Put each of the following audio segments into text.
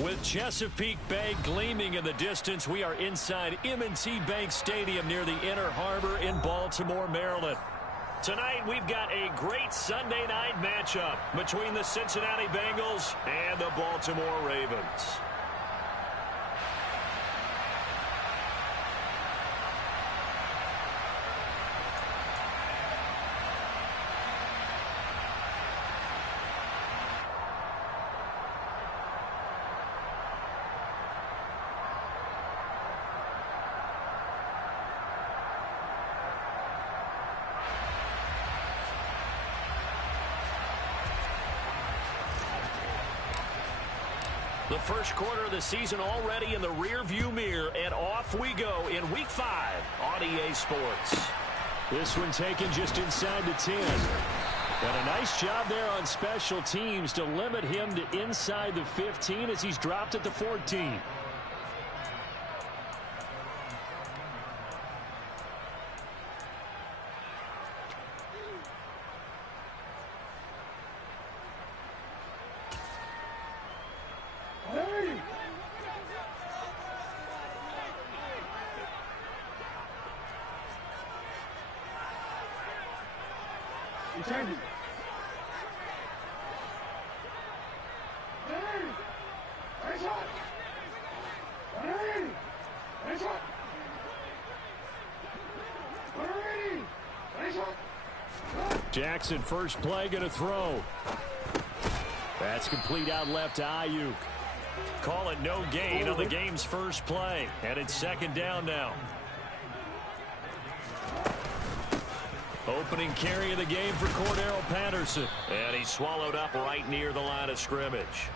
With Chesapeake Bay gleaming in the distance, we are inside M&T Bank Stadium near the Inner Harbor in Baltimore, Maryland. Tonight, we've got a great Sunday night matchup between the Cincinnati Bengals and the Baltimore Ravens. The first quarter of the season already in the rear-view mirror, and off we go in Week 5 on EA Sports. This one taken just inside the 10. And a nice job there on special teams to limit him to inside the 15 as he's dropped at the 14. Jackson, first play, going to throw. That's complete out left to Ayuk. Call it no gain on the game's first play. And it's second down now. Opening carry of the game for Cordero Patterson. And he's swallowed up right near the line of scrimmage.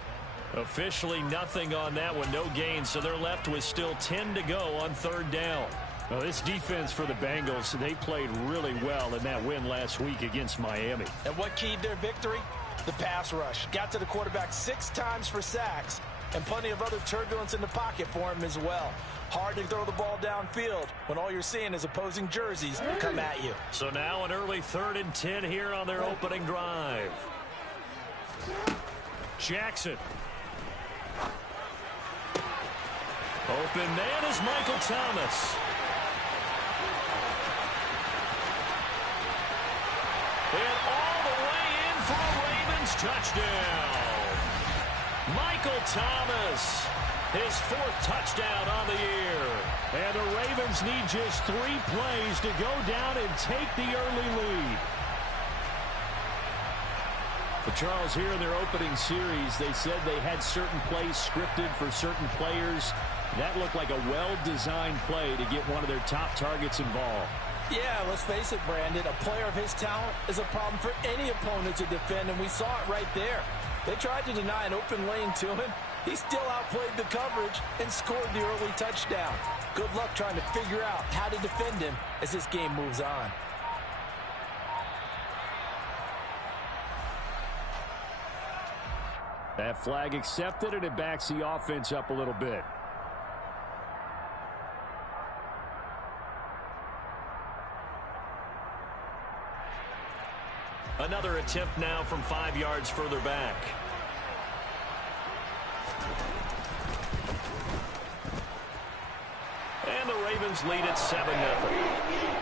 Officially nothing on that one, no gain, so they're left with still 10 to go on third down. Well, this defense for the Bengals, they played really well in that win last week against Miami. And what keyed their victory? The pass rush. Got to the quarterback 6 times for sacks, and plenty of other turbulence in the pocket for him as well. Hard to throw the ball downfield when all you're seeing is opposing jerseys come at you. So now an early 3rd and 10 here on their opening drive. Jackson. Open man is Michael Thomas. And all the way in for a Ravens touchdown. Michael Thomas, his 4th touchdown on the year. And the Ravens need just 3 plays to go down and take the early lead. But Charles, here in their opening series, they said they had certain plays scripted for certain players. That looked like a well-designed play to get one of their top targets involved. Yeah, let's face it, Brandon. A player of his talent is a problem for any opponent to defend, and we saw it right there. They tried to deny an open lane to him. He still outplayed the coverage and scored the early touchdown. Good luck trying to figure out how to defend him as this game moves on. That flag accepted, and it backs the offense up a little bit. Another attempt now from 5 yards further back. And the Ravens lead at 7-0.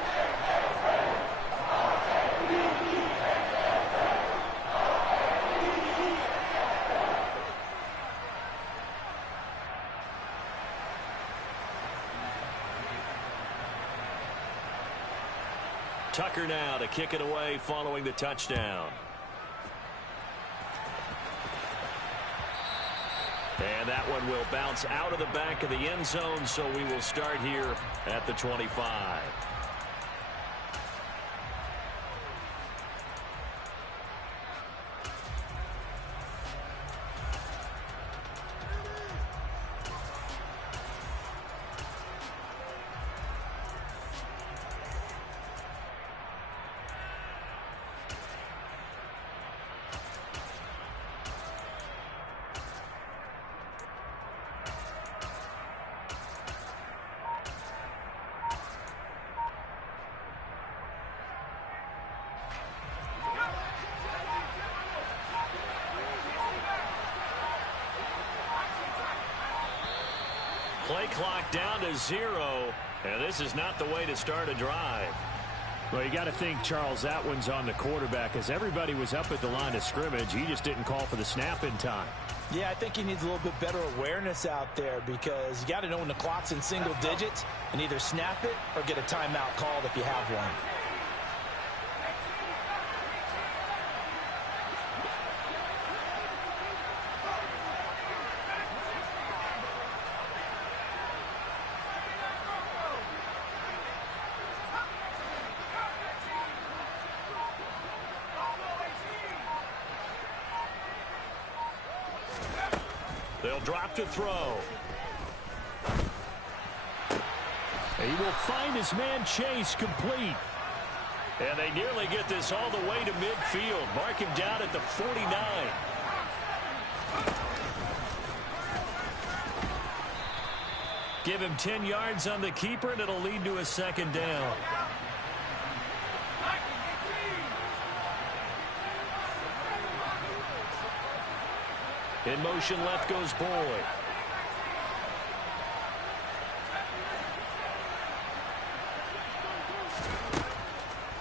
Tucker now to kick it away following the touchdown. And that one will bounce out of the back of the end zone, so we will start here at the 25. Play clock down to 0, and this is not the way to start a drive. Well, you got to think, Charles, that one's on the quarterback, as everybody was up at the line of scrimmage. He just didn't call for the snap in time. Yeah, I think he needs a little bit better awareness out there, because you got to know when the clock's in single digits and either snap it or get a timeout called if you have one. They'll drop to throw. He will find his man Chase complete. And they nearly get this all the way to midfield. Mark him down at the 49. Give him 10 yards on the keeper, and it'll lead to a second down. In motion, left goes Boyd.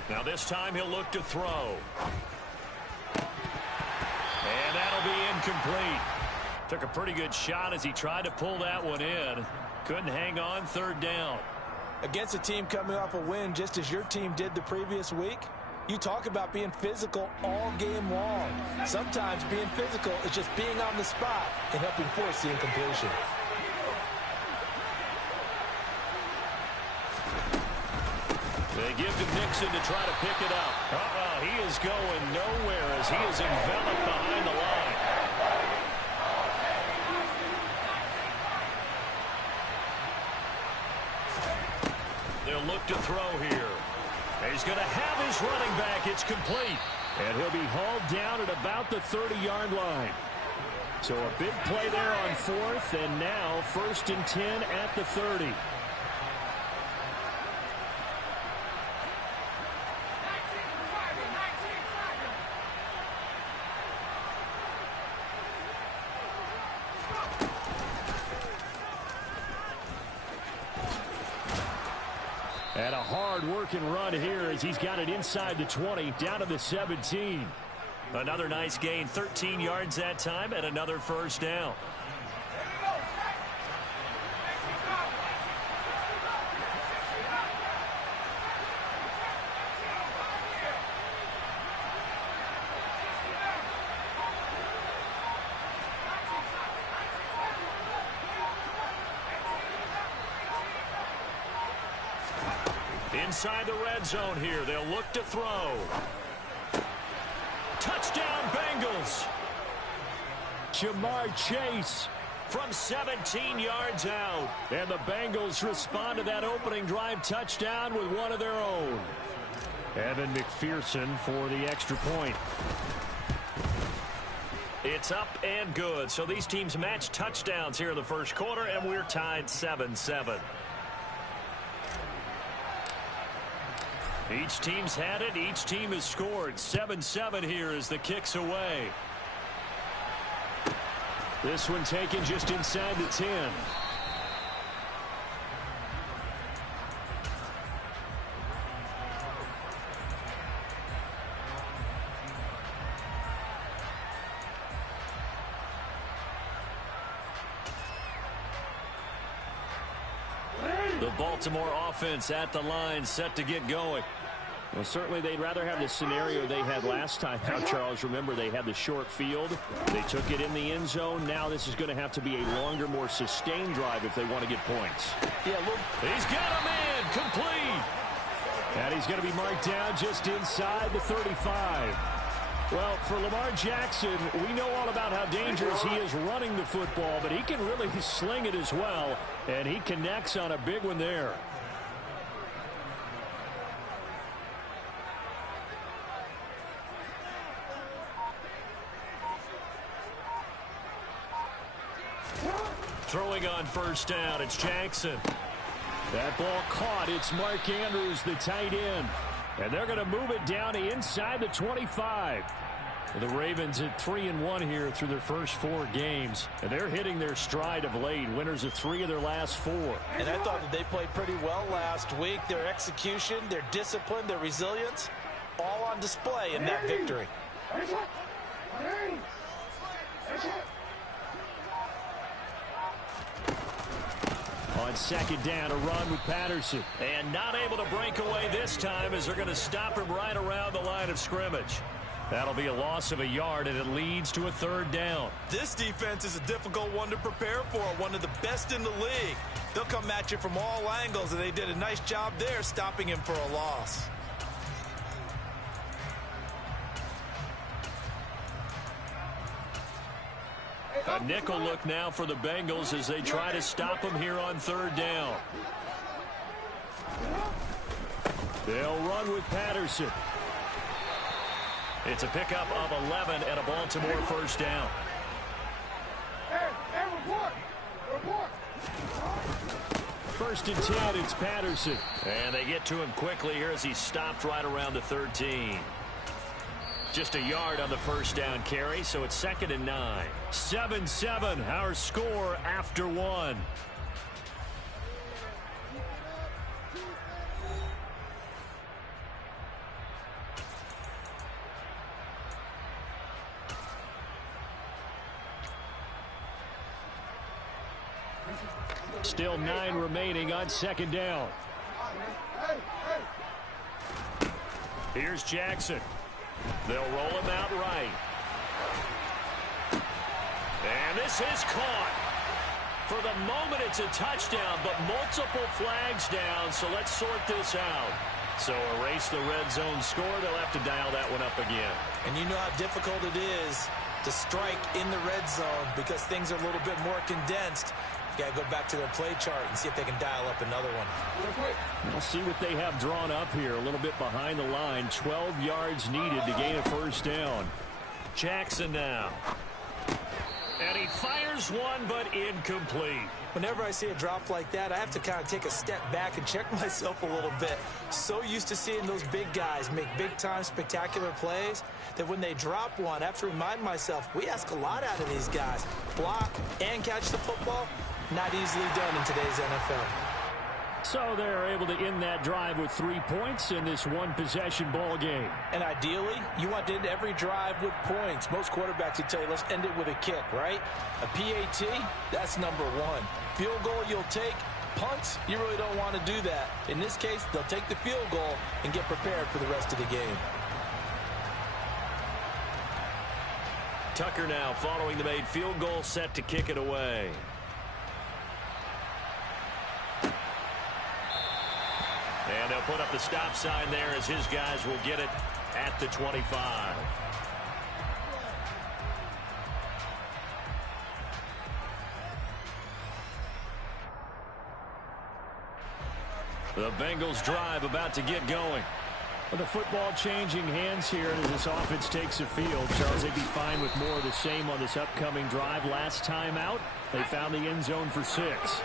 Now this time he'll look to throw. And that'll be incomplete. Took a pretty good shot as he tried to pull that one in. Couldn't hang on, third down. Against a team coming off a win just as your team did the previous week, you talk about being physical all game long. Sometimes being physical is just being on the spot and helping force the incompletion. They give to Nixon to try to pick it up. He is going nowhere as he is enveloped behind the line. They'll look to throw here. He's going to have his running back. It's complete. And he'll be hauled down at about the 30-yard line. So a big play there on fourth, and now 1st and 10 at the 30. And a hard-working run here as he's got it inside the 20, down to the 17. Another nice gain, 13 yards that time, and another first down. Inside the red zone here. They'll look to throw. Touchdown, Bengals. Jamar Chase from 17 yards out. And the Bengals respond to that opening drive touchdown with one of their own. Evan McPherson for the extra point. It's up and good. So these teams match touchdowns here in the first quarter, and we're tied 7-7. Each team's had it. Each team has scored. 7-7 here as the kick's away. This one taken just inside the 10. The Baltimore offense at the line, set to get going. Well, certainly they'd rather have the scenario they had last time out, Charles. Remember, they had the short field. They took it in the end zone. Now this is going to have to be a longer, more sustained drive if they want to get points. Yeah, look. He's got a man complete. And he's going to be marked down just inside the 35. Well, for Lamar Jackson, we know all about how dangerous he is running the football, but he can really sling it as well, and he connects on a big one there. Throwing on first down, it's Jackson. That ball caught. It's Mark Andrews, the tight end. And they're going to move it down to inside the 25. The Ravens at 3-1 here through their first 4 games. And they're hitting their stride of late. Winners of 3 of their last 4. And I thought that they played pretty well last week. Their execution, their discipline, their resilience, all on display in that victory. On second down, a run with Patterson. And not able to break away this time as they're going to stop him right around the line of scrimmage. That'll be a loss of a yard, and it leads to a 3rd down. This defense is a difficult one to prepare for, one of the best in the league. They'll come at you from all angles, and they did a nice job there stopping him for a loss. A nickel look now for the Bengals as they try to stop him here on 3rd down. They'll run with Patterson. It's a pickup of 11 and a Baltimore 1st down. Report. 1st and 10, it's Patterson. And they get to him quickly here as he stopped right around the 13. Just a yard on the 1st down carry, so it's 2nd and 9. 7-7, our score after 1. Still 9 remaining on 2nd down. Here's Jackson. They'll roll him out right. And this is caught. For the moment, it's a touchdown, but multiple flags down, so let's sort this out. So erase the red zone score. They'll have to dial that one up again. And you know how difficult it is to strike in the red zone because things are a little bit more condensed. You got to go back to their play chart and see if they can dial up another one. We'll see what they have drawn up here. A little bit behind the line. 12 yards needed to gain a 1st down. Jackson now. And he fires one, but incomplete. Whenever I see a drop like that, I have to kind of take a step back and check myself a little bit. So used to seeing those big guys make big-time spectacular plays that when they drop one, I have to remind myself, we ask a lot out of these guys. Block and catch the football, not easily done in today's NFL. So they're able to end that drive with 3 points in this one-possession ball game. And ideally, you want to end every drive with points. Most quarterbacks would tell you, let's end it with a kick, right? A PAT, that's number 1. Field goal you'll take. Punts, you really don't want to do that. In this case, they'll take the field goal and get prepared for the rest of the game. Tucker now following the made field goal, set to kick it away. And they'll put up the stop sign there as his guys will get it at the 25. The Bengals drive about to get going. With the football changing hands here as this offense takes the field. Charles, they'd be fine with more of the same on this upcoming drive. Last time out, they found the end zone for 6.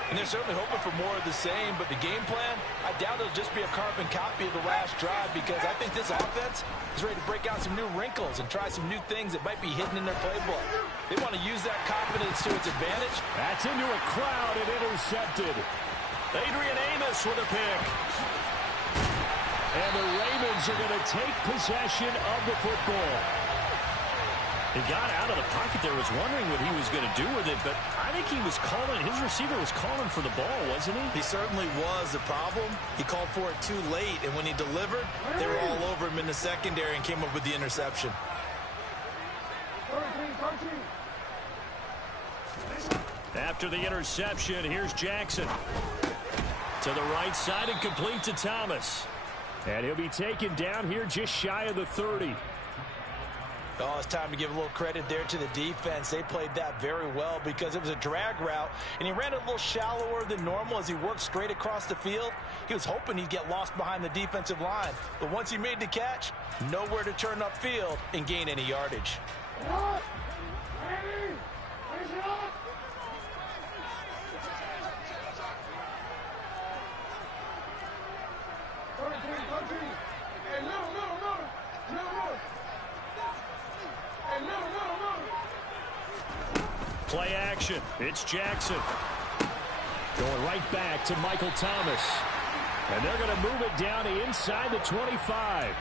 And they're certainly hoping for more of the same, but the game plan, I doubt it'll just be a carbon copy of the last drive because I think this offense is ready to break out some new wrinkles and try some new things that might be hidden in their playbook. They want to use that confidence to its advantage. That's into a crowd and intercepted. Adrian Amos with a pick. And the Ravens are going to take possession of the football. He got out of the pocket there, was wondering what he was going to do with it, but I think he was calling, his receiver was calling for the ball, wasn't he? He certainly was. The problem, he called for it too late, and when he delivered, they were all over him in the secondary and came up with the interception. After the interception, here's Jackson. To the right side and complete to Thomas. And he'll be taken down here just shy of the 30. Oh, it's time to give a little credit there to the defense. They played that very well because it was a drag route, and he ran it a little shallower than normal as he worked straight across the field. He was hoping he'd get lost behind the defensive line, but once he made the catch, nowhere to turn upfield and gain any yardage. Play action. It's Jackson. Going right back to Michael Thomas. And they're going to move it down to inside the 25.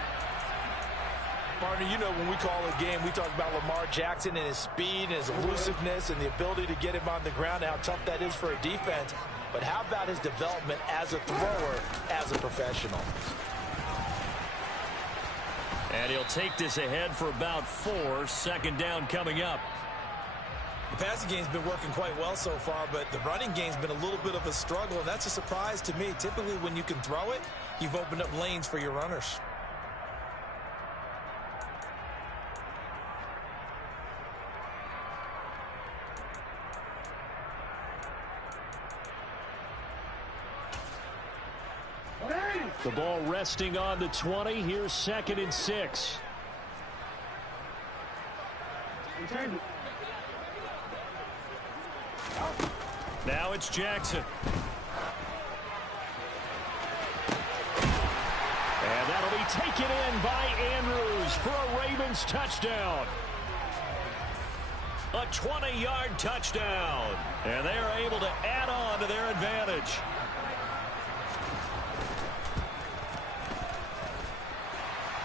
Partner, you know when we call a game, we talk about Lamar Jackson and his speed and his elusiveness and the ability to get him on the ground and how tough that is for a defense. But how about his development as a thrower, as a professional? And he'll take this ahead for about 4. Second down coming up. The passing game's been working quite well so far, but the running game's been a little bit of a struggle, and that's a surprise to me. Typically, when you can throw it, you've opened up lanes for your runners. The ball resting on the 20. Here's 2nd and 6. Now it's Jackson. And that'll be taken in by Andrews for a Ravens touchdown. A 20-yard touchdown. And they are able to add on to their advantage.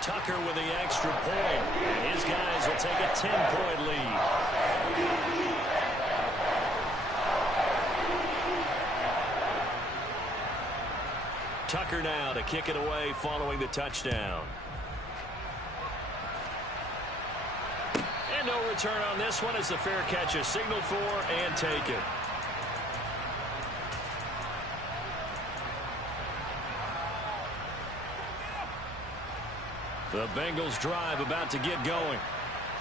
Tucker with the extra point. And his guys will take a 10-point lead. Tucker now to kick it away following the touchdown. And no return on this one as the fair catch is signaled for and taken. The Bengals drive about to get going.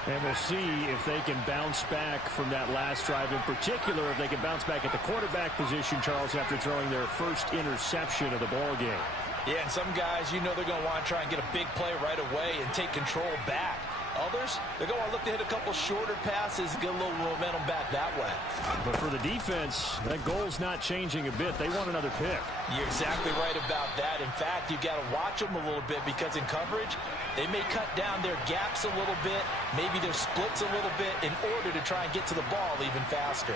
And we'll see if they can bounce back from that last drive, in particular if they can bounce back at the quarterback position, Charles, after throwing their first interception of the ball game. Yeah, and some guys, you know they're going to want to try and get a big play right away and take control back. Others, they're going to look to hit a couple shorter passes, get a little momentum back that way. But for the defense, that goal's not changing a bit. They want another pick. You're exactly right about that. In fact, you got to watch them a little bit because in coverage, they may cut down their gaps a little bit, maybe their splits a little bit in order to try and get to the ball even faster.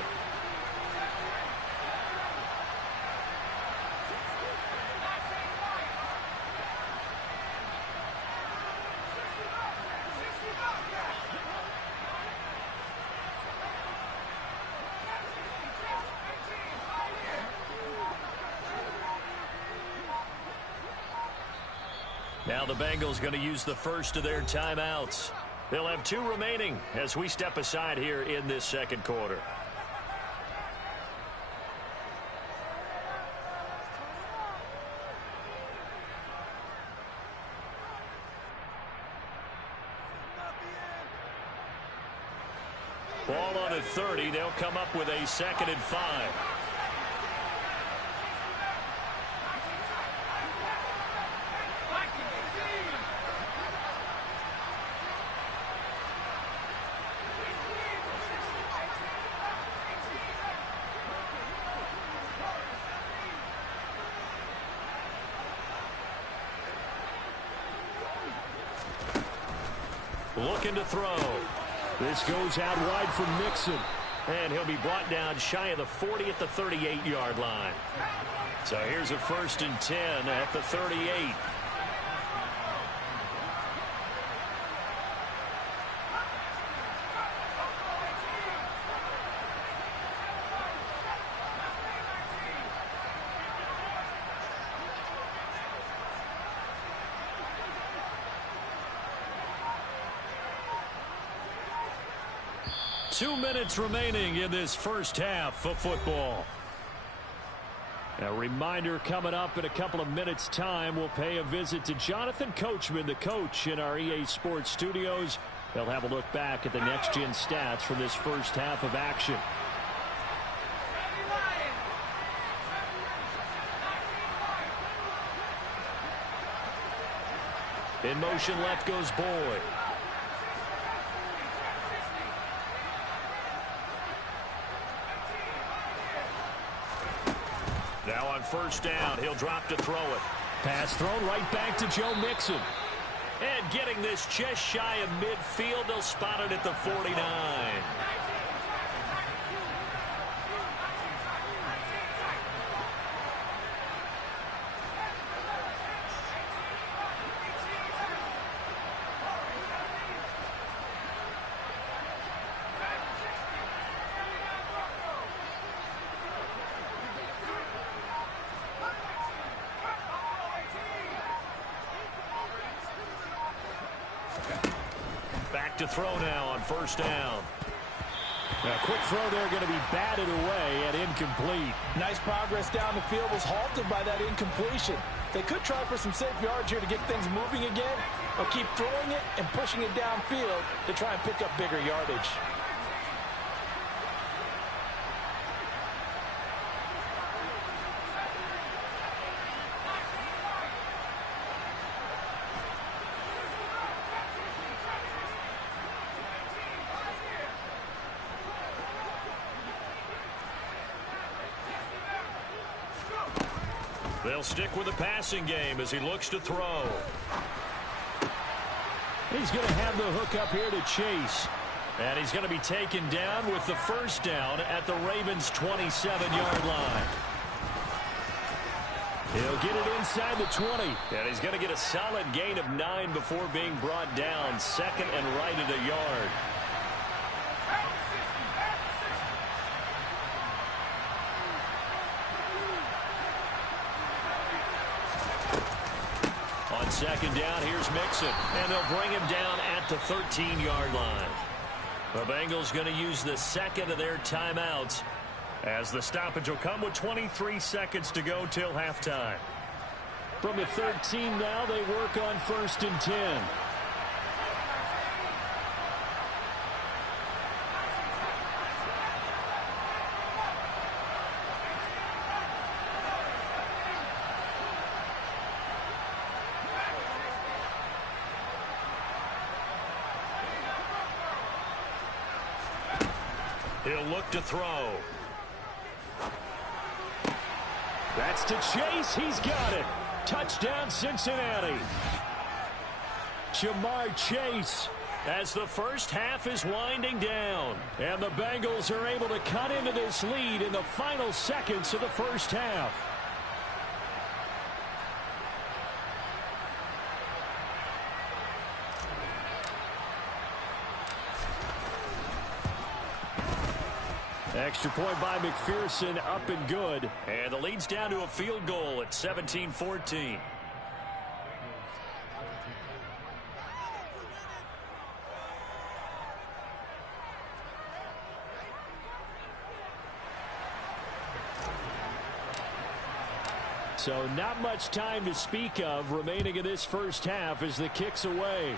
Now the Bengals going to use the first of their timeouts. They'll have 2 remaining as we step aside here in this second quarter. Ball on at 30. They'll come up with a 2nd and 5. Looking to throw. This goes out wide from Mixon. And he'll be brought down shy of the 40 at the 38-yard line. So here's a 1st and 10 at the 38. Two minutes remaining in this first half of football. A reminder coming up in a couple of minutes' time. We'll pay a visit to Jonathan Coachman, the coach in our EA Sports studios. They'll have a look back at the next-gen stats from this first half of action. In motion left goes Boyd. Now on 1st down, he'll drop to throw it. Pass thrown right back to Joe Mixon. And getting this just shy of midfield, they'll spot it at the 49. back to throw now on first down. A quick throw there going to be batted away and incomplete. Nice progress down the field was halted by that incompletion. They could try for some safe yards here to get things moving again, or keep throwing it and pushing it downfield to try and pick up bigger yardage. They'll stick with the passing game as he looks to throw. He's going to have the hook up here to Chase. And he's going to be taken down with the first down at the Ravens' 27-yard line. He'll get it inside the 20. And he's going to get a solid gain of 9 before being brought down. Second and right at a yard. On second down, here's Mixon. And they'll bring him down at the 13-yard line. The Bengals going to use the second of their timeouts, as the stoppage will come with 23 seconds to go till halftime. From the 13 now, they work on first and 10. He'll look to throw. That's to Chase. He's got it. Touchdown, Cincinnati. Jamar Chase. As the first half is winding down. And the Bengals are able to cut into this lead in the final seconds of the first half. Extra point by McPherson, up and good. And the lead's down to a field goal at 17-14. So not much time to speak of remaining in this first half as the kick's away.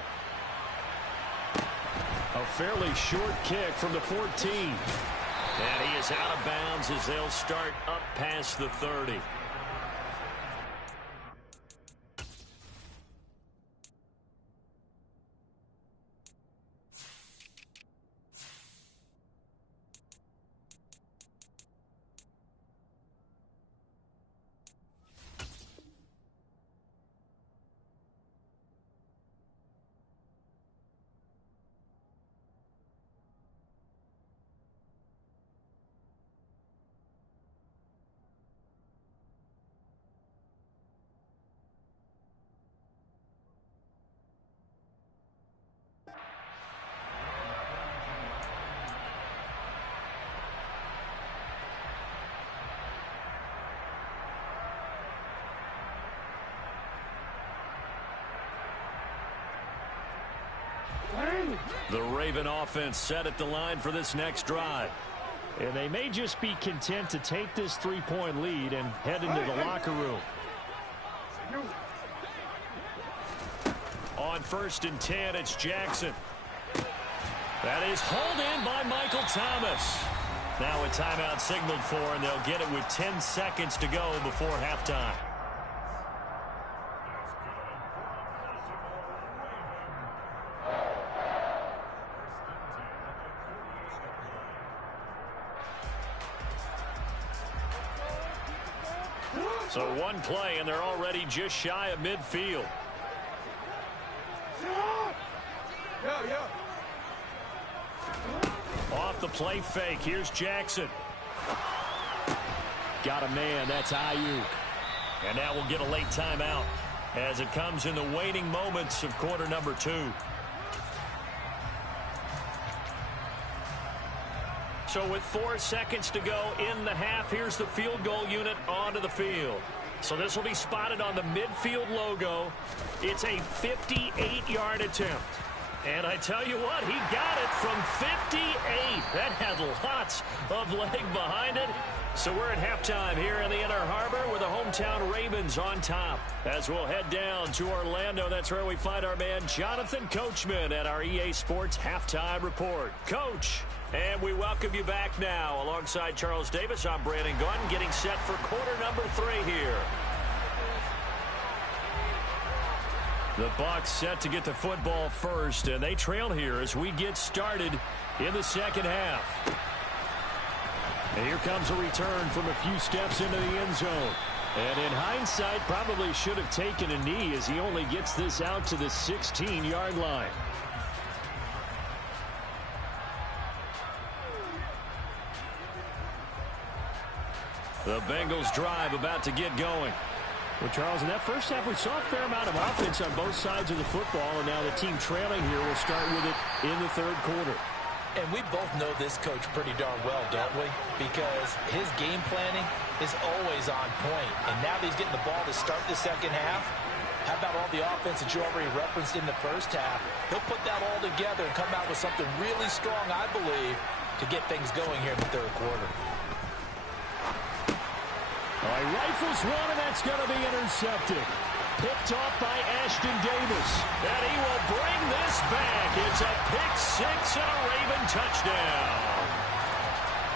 A fairly short kick from the 14. And he is out of bounds as they'll start up past the 30. The Raven offense set at the line for this next drive. And they may just be content to take this 3-point lead and head into the locker room. On first and 10, it's Jackson. That is hauled in by Michael Thomas. Now a timeout signaled for, and they'll get it with 10 seconds to go before halftime. So one play, and they're already just shy of midfield. Off the play fake, here's Jackson. Got a man, that's Ayuk. And now we'll get a late timeout as it comes in the waning moments of quarter number 2. So with 4 seconds to go in the half, here's the field goal unit onto the field. So this will be spotted on the midfield logo. It's a 58-yard attempt. And I tell you what, he got it from 58. That had lots of leg behind it. So we're at halftime here in the Inner Harbor with the hometown Ravens on top. As we'll head down to Orlando, that's where we find our man Jonathan Coachman at our EA Sports Halftime Report. Coach, and we welcome you back now. Alongside Charles Davis, I'm Brandon Gaudin, getting set for quarter number 3 here. The Bucs set to get the football first, and they trail here as we get started in the second half. And here comes a return from a few steps into the end zone. And in hindsight, probably should have taken a knee as he only gets this out to the 16-yard line. The Bengals drive about to get going. Well, Charles, in that first half, we saw a fair amount of offense on both sides of the football, and now the team trailing here will start with it in the third quarter. And we both know this coach pretty darn well, don't we? Because his game planning is always on point. And now that he's getting the ball to start the second half, how about all the offense that you already referenced in the first half? He'll put that all together and come out with something really strong, I believe, to get things going here in the third quarter. All right, rifles one, and that's going to be intercepted. Picked off by Ashton Davis. And he will bring this back. It's a pick 6 and a Raven touchdown.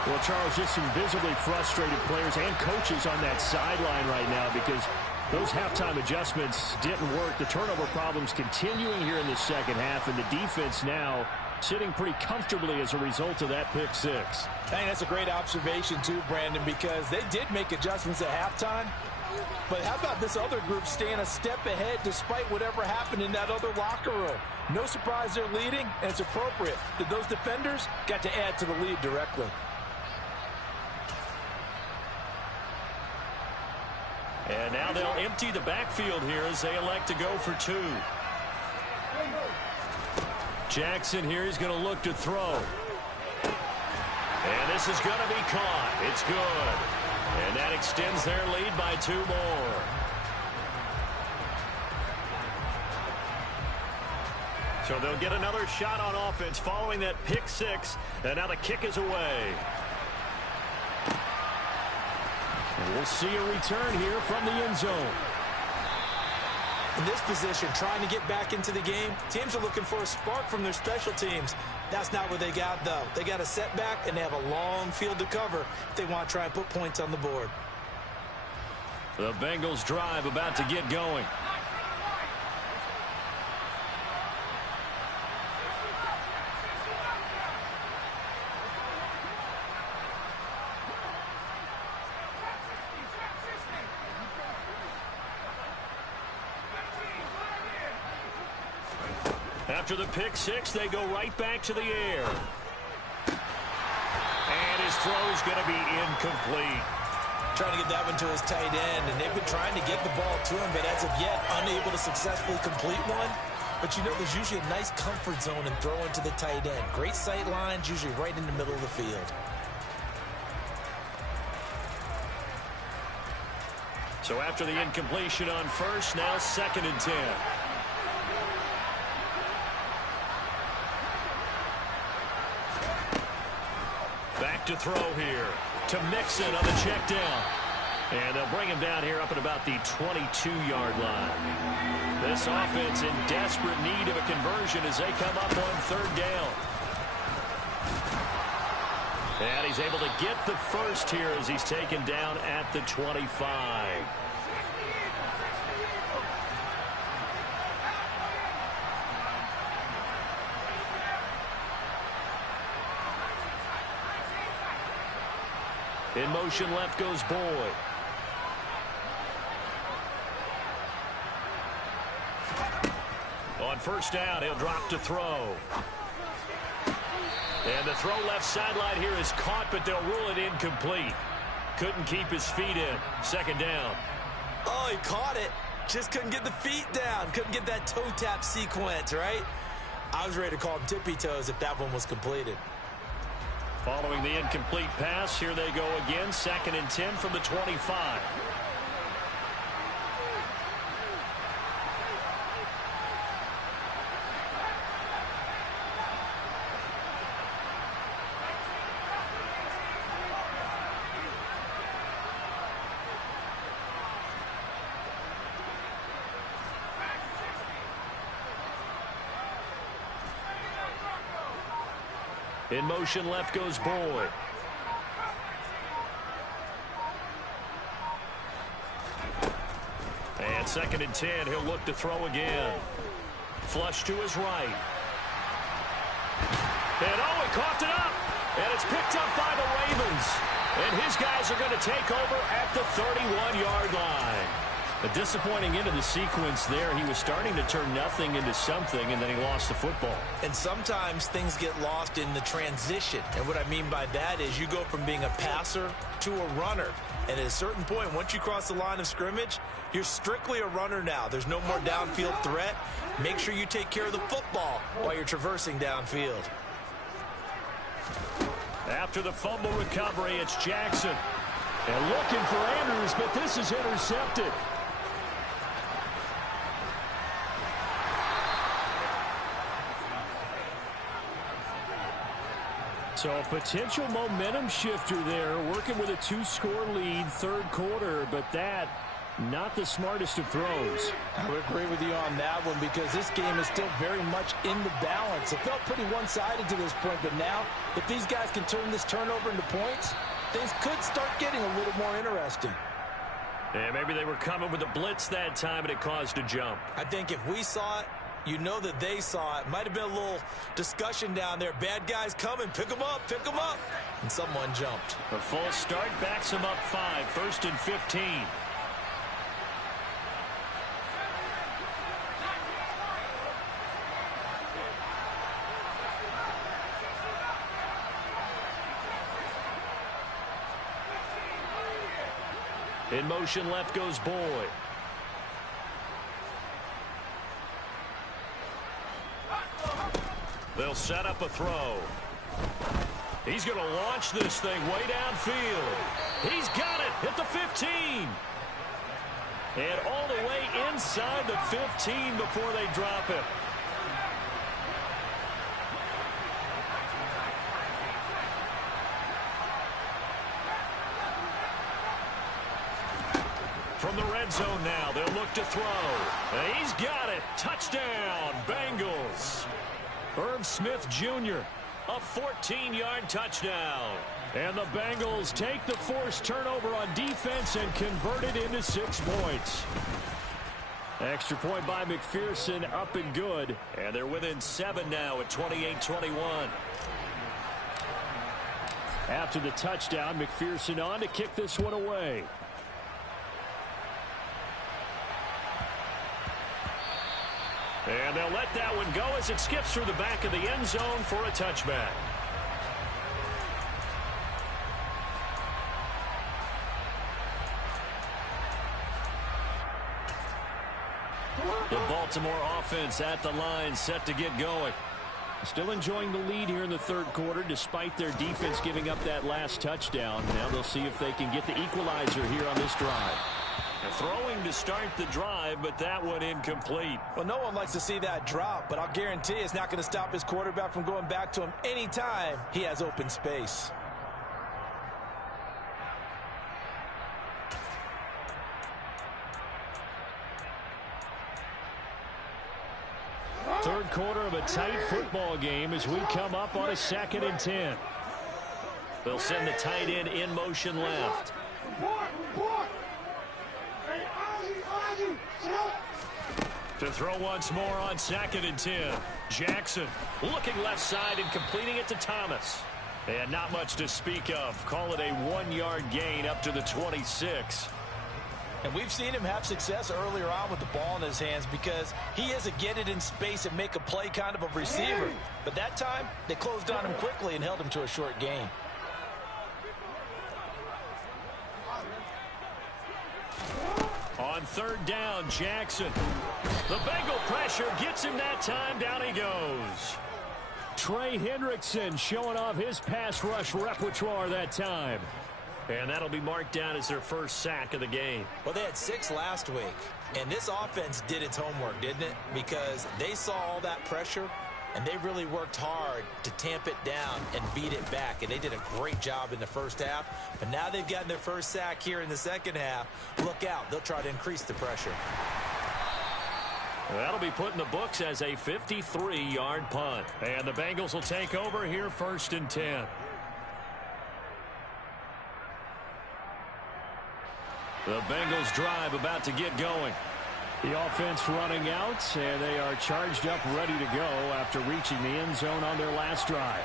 Well, Charles, just some visibly frustrated players and coaches on that sideline right now because those halftime adjustments didn't work. The turnover problems continuing here in the second half, and the defense now sitting pretty comfortably as a result of that pick 6. I think that's a great observation too, Brandon, because they did make adjustments at halftime. But how about this other group staying a step ahead despite whatever happened in that other locker room? No surprise they're leading, and it's appropriate that those defenders got to add to the lead directly. And now they'll empty the backfield here as they elect to go for 2. Jackson here is going to look to throw. And this is going to be caught. It's good. And that extends their lead by 2 more. So they'll get another shot on offense following that pick 6. And now the kick is away. And we'll see a return here from the end zone. In this position, trying to get back into the game, teams are looking for a spark from their special teams. That's not what they got, though. They got a setback, and they have a long field to cover if they want to try and put points on the board. The Bengals drive about to get going. After the pick 6, they go right back to the air. And his throw is going to be incomplete. Trying to get that one to his tight end, and they've been trying to get the ball to him, but as of yet, unable to successfully complete one. But you know, there's usually a nice comfort zone in throwing to the tight end. Great sight lines, usually right in the middle of the field. So after the incompletion on first, now 2nd and 10. To throw here to Mixon on the check down. And they'll bring him down here up at about the 22-yard line. This offense in desperate need of a conversion as they come up on 3rd down. And he's able to get the first here as he's taken down at the 25. In motion left goes Boyd. On 1st down, he'll drop to throw. And the throw left sideline here is caught, but they'll rule it incomplete. Couldn't keep his feet in. 2nd down. Oh, he caught it. Just couldn't get the feet down. Couldn't get that toe tap sequence, right? I was ready to call him tippy toes if that one was completed. Following the incomplete pass, here they go again. 2nd and 10 from the 25. In motion left goes Boyd. And 2nd and 10. He'll look to throw again. Flush to his right. And oh, he coughed it up. And it's picked up by the Ravens. And his guys are going to take over at the 31-yard line. A disappointing end of the sequence there. He was starting to turn nothing into something, and then he lost the football. And sometimes things get lost in the transition. And what I mean by that is you go from being a passer to a runner. And at a certain point, once you cross the line of scrimmage, you're strictly a runner now. There's no more downfield threat. Make sure you take care of the football while you're traversing downfield. After the fumble recovery, it's Jackson. And looking for Andrews, but this is intercepted. So a potential momentum shifter there, working with a 2-score lead, 3rd quarter, but that not the smartest of throws. I would agree with you on that one because this game is still very much in the balance. It felt pretty one-sided to this point, but now if these guys can turn this turnover into points, things could start getting a little more interesting. Yeah, maybe they were coming with a blitz that time and it caused a jump. I think if we saw it, you know that they saw it. Might have been a little discussion down there. Bad guys coming. Pick them up. Pick them up. And someone jumped. A false start backs him up 5. 1st and 15. In motion left goes Boyd. They'll set up a throw. He's going to launch this thing way downfield. He's got it at the 15. And all the way inside the 15 before they drop it. From the red zone now, they'll look to throw. And he's got it. Touchdown, Bengals. Irv Smith Jr., a 14-yard touchdown. And the Bengals take the forced turnover on defense and convert it into 6 points. Extra point by McPherson, up and good. And they're within 7 now at 28-21. After the touchdown, McPherson on to kick this one away. And they'll let that one go as it skips through the back of the end zone for a touchback. The Baltimore offense at the line, set to get going. Still enjoying the lead here in the 3rd quarter, despite their defense giving up that last touchdown. Now they'll see if they can get the equalizer here on this drive. Throwing to start the drive, but that one incomplete. Well, no one likes to see that drop, but I'll guarantee it's not going to stop his quarterback from going back to him anytime he has open space. Third quarter of a tight football game as we come up on a 2nd and 10. They'll send the tight end in motion left. To throw once more on 2nd and 10. Jackson looking left side and completing it to Thomas. And not much to speak of. Call it a 1-yard gain up to the 26. And we've seen him have success earlier on with the ball in his hands because he is a get it in space and make a play kind of a receiver. But that time, they closed on him quickly and held him to a short gain. On 3rd down, Jackson. The Bengal pressure gets him that time. Down he goes. Trey Hendrickson showing off his pass rush repertoire that time. And that'll be marked down as their first sack of the game. Well, they had 6 last week. And this offense did its homework, didn't it? Because they saw all that pressure, and they really worked hard to tamp it down and beat it back. And they did a great job in the first half. But now they've gotten their first sack here in the second half. Look out. They'll try to increase the pressure. That'll be put in the books as a 53-yard punt. And the Bengals will take over here 1st and 10. The Bengals drive about to get going. The offense running out, and they are charged up, ready to go after reaching the end zone on their last drive.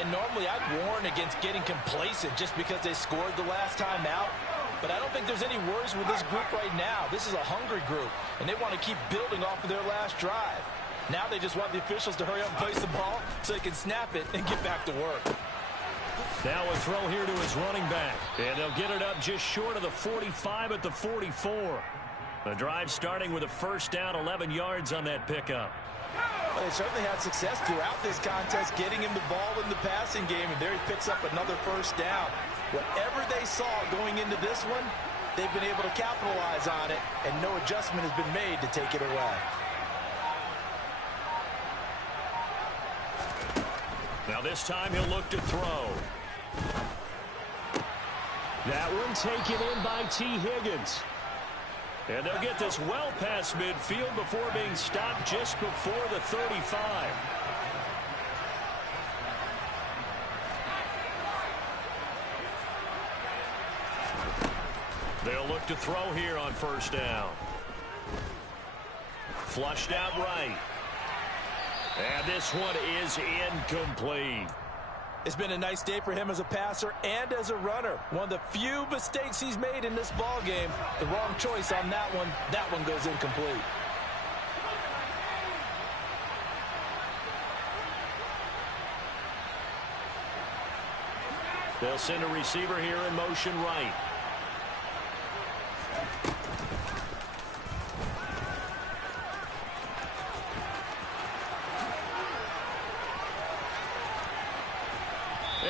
And normally I'd warn against getting complacent just because they scored the last time out. But I don't think there's any worries with this group right now. This is a hungry group, and they want to keep building off of their last drive. Now they just want the officials to hurry up and place the ball so they can snap it and get back to work. Now a throw here to his running back. And they'll get it up just short of the 45 at the 44. The drive starting with a 1st down, 11 yards on that pickup. Well, they certainly had success throughout this contest getting him the ball in the passing game, and there he picks up another 1st down. Whatever they saw going into this one, they've been able to capitalize on it, and no adjustment has been made to take it away. Now this time he'll look to throw. That one taken in by T. Higgins. And they'll get this well past midfield before being stopped just before the 35. They'll look to throw here on 1st down. Flushed out right. And this one is incomplete. It's been a nice day for him as a passer and as a runner. One of the few mistakes he's made in this ball game. The wrong choice on that one. That one goes incomplete. They'll send a receiver here in motion right.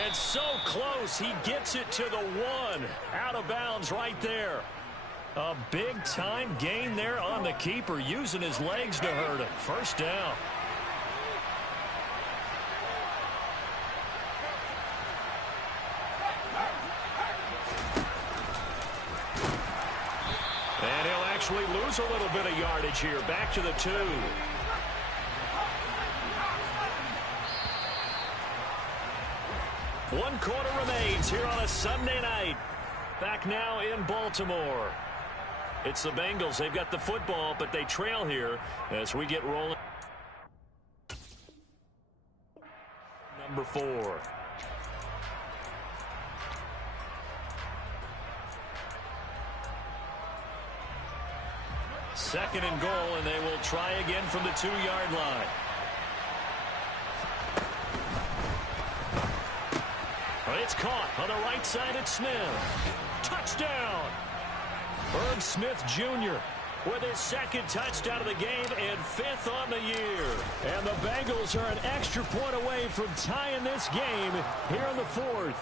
It's so close. He gets it to the 1. Out of bounds right there. A big-time gain there on the keeper, using his legs to hurt him. 1st down. And he'll actually lose a little bit of yardage here. Back to the 2. One quarter remains here on a Sunday night. Back now in Baltimore. It's the Bengals. They've got the football, but they trail here as we get rolling. Number 4. Second and goal, and they will try again from the 2-yard line. It's caught on the right side at Smith. Touchdown! Irv Smith Jr. with his 2nd touchdown of the game and 5th on the year. And the Bengals are an extra point away from tying this game here in the 4th.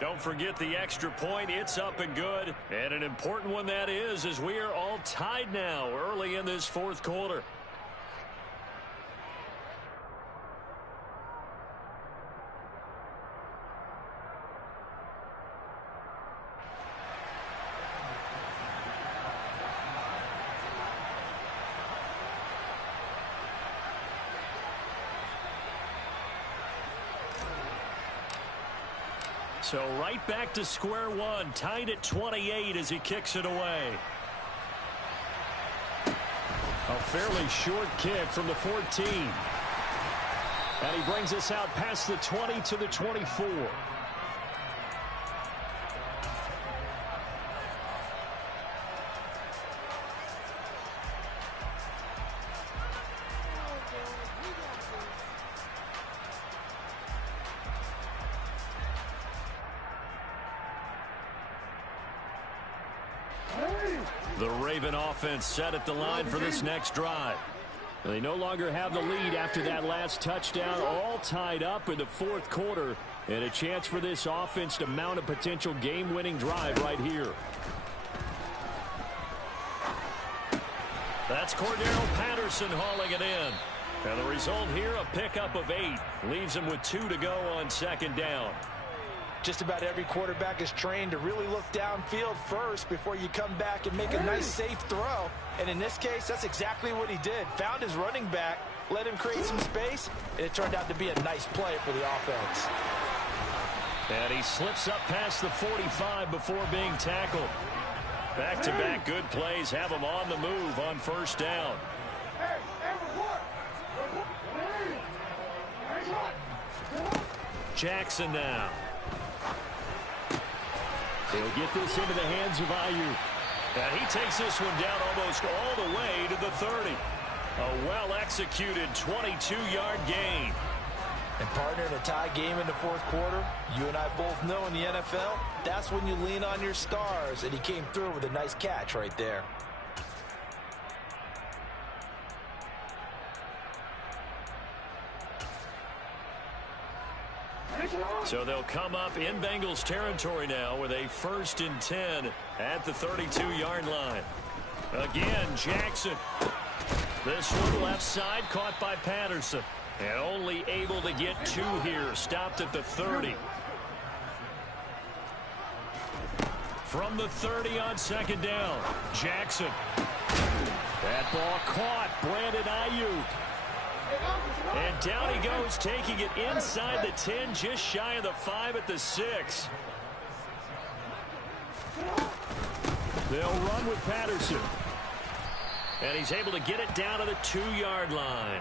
Don't forget the extra point. It's up and good. And an important one that is, as we are all tied now early in this 4th quarter. So right back to square one, tied at 28 as he kicks it away. A fairly short kick from the 14. And he brings us out past the 20 to the 24. The Raven offense set at the line for this next drive. They no longer have the lead after that last touchdown, all tied up in the 4th quarter, and a chance for this offense to mount a potential game-winning drive right here. That's Cordero Patterson hauling it in. And the result here, a pickup of 8. Leaves him with 2 to go on 2nd down. Just about every quarterback is trained to really look downfield first before you come back and make a nice, safe throw. And in this case, that's exactly what he did. Found his running back, let him create some space, and it turned out to be a nice play for the offense. And he slips up past the 45 before being tackled. Back-to-back good plays have him on the move on first down. Jackson now. He'll get this into the hands of Ayuk. And he takes this one down almost all the way to the 30. A well-executed 22-yard gain. And partner, in a tie game in the fourth quarter, you and I both know in the NFL, that's when you lean on your stars, and he came through with a nice catch right there. So they'll come up in Bengals territory now with a 1st and 10 at the 32-yard line. Again, Jackson. This one left side caught by Patterson. And only able to get 2 here. Stopped at the 30. From the 30 on 2nd down. Jackson. That ball caught. Brandon Ayuk. And down he goes, taking it inside the 10, just shy of the 5 at the 6. They'll run with Patterson. And he's able to get it down to the 2-yard line.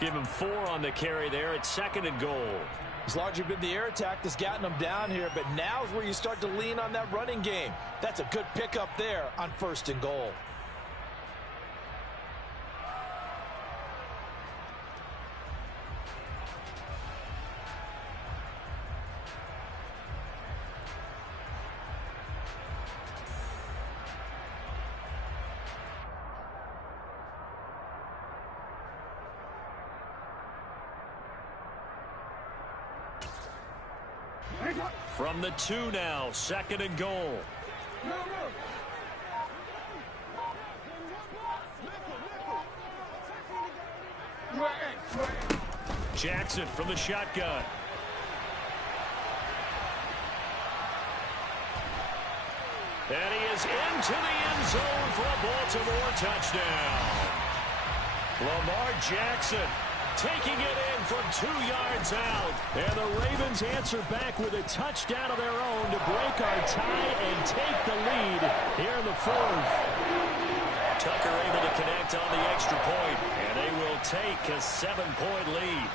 Give him 4 on the carry there at 2nd and goal. It's largely been the air attack that's gotten them down here, but now is where you start to lean on that running game. That's a good pickup there on 1st and goal. From the 2 now, 2nd and goal. Jackson from the shotgun. And he is into the end zone for a Baltimore touchdown. Lamar Jackson taking it in from 2 yards out. And the Ravens answer back with a touchdown of their own to break our tie and take the lead here in the 4th. Tucker able to connect on the extra point, and they will take a 7-point lead.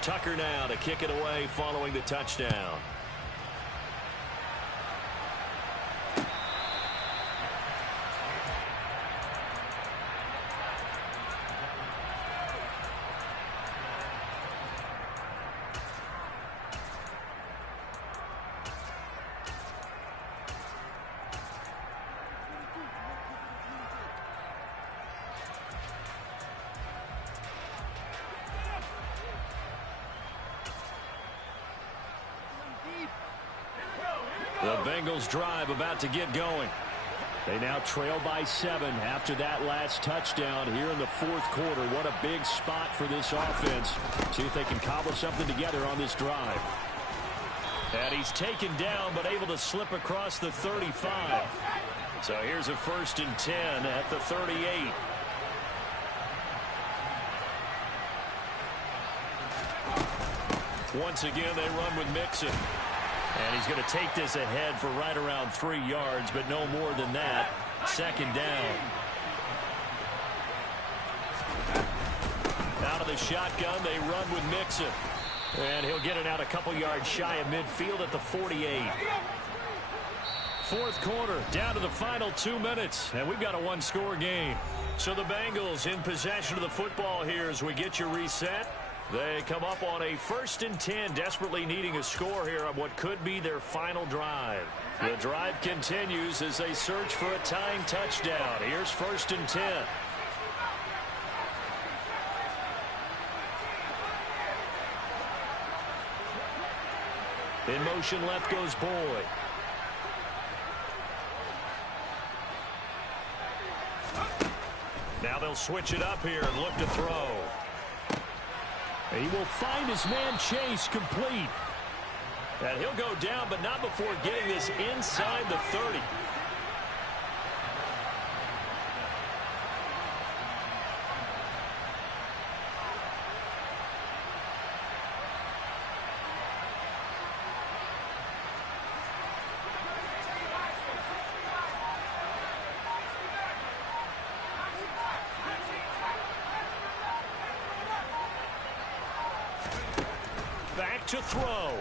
Tucker now to kick it away following the touchdown. The Bengals drive about to get going. They now trail by 7 after that last touchdown here in the 4th quarter. What a big spot for this offense. See if they can cobble something together on this drive. And he's taken down but able to slip across the 35. So here's a 1st and 10 at the 38. Once again, they run with Mixon. And he's going to take this ahead for right around 3 yards, but no more than that. 2nd down. Out of the shotgun, they run with Mixon. And he'll get it out a couple yards shy of midfield at the 48. 4th quarter, down to the final 2 minutes, and we've got a 1-score game. So the Bengals in possession of the football here as we get you reset. They come up on a 1st and 10, desperately needing a score here on what could be their final drive. The drive continues as they search for a tying touchdown. Here's 1st and 10. In motion left goes Boyd. Now they'll switch it up here and look to throw. He will find his man Chase complete. And he'll go down, but not before getting this inside the 30. Back to throw.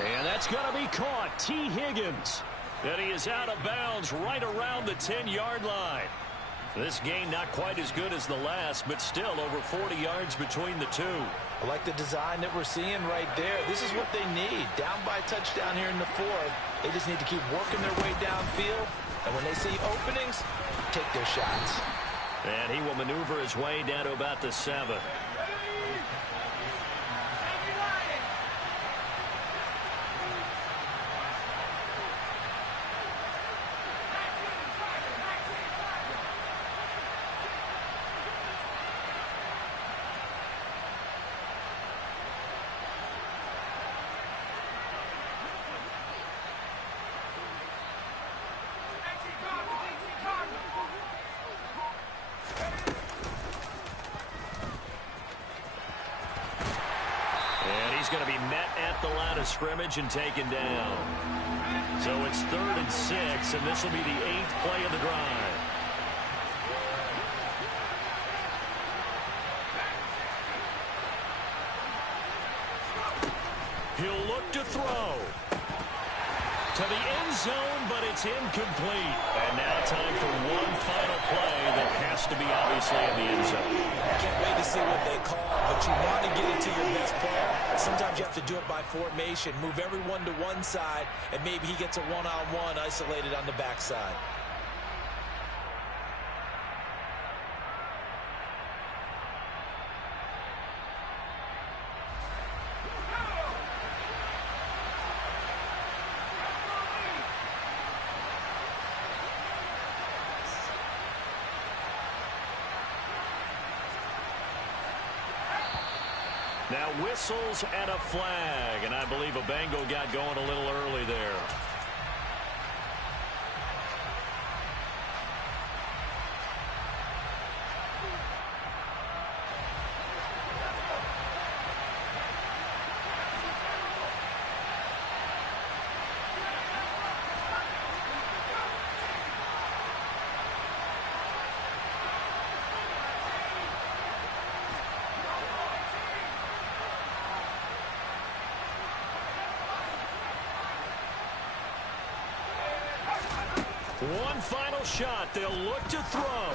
And that's going to be caught. T. Higgins. And he is out of bounds right around the 10-yard line. This gain not quite as good as the last, but still over 40 yards between the two. I like the design that we're seeing right there. This is what they need. Down by a touchdown here in the fourth. They just need to keep working their way downfield. And when they see openings, take their shots. And he will maneuver his way down to about the 7. He's going to be met at the line of scrimmage and taken down. So it's 3rd and 6, and this will be the 8th play of the drive. He'll look to throw. To the end zone, but it's incomplete. And now time for one final play that has to be obviously in the end zone. Can't wait to see what they call, but you want to get it to your best player. Sometimes you have to do it by formation. Move everyone to one side, and maybe he gets a one-on-one isolated on the backside. Now whistles and a flag, and I believe a Bengal got going a little early there. One final shot. They'll look to throw.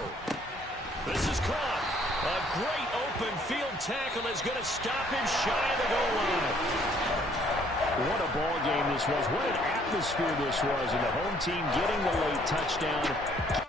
This is caught. A great open field tackle is going to stop him shy of the goal line. What a ball game this was. What an atmosphere this was. And the home team getting the late touchdown.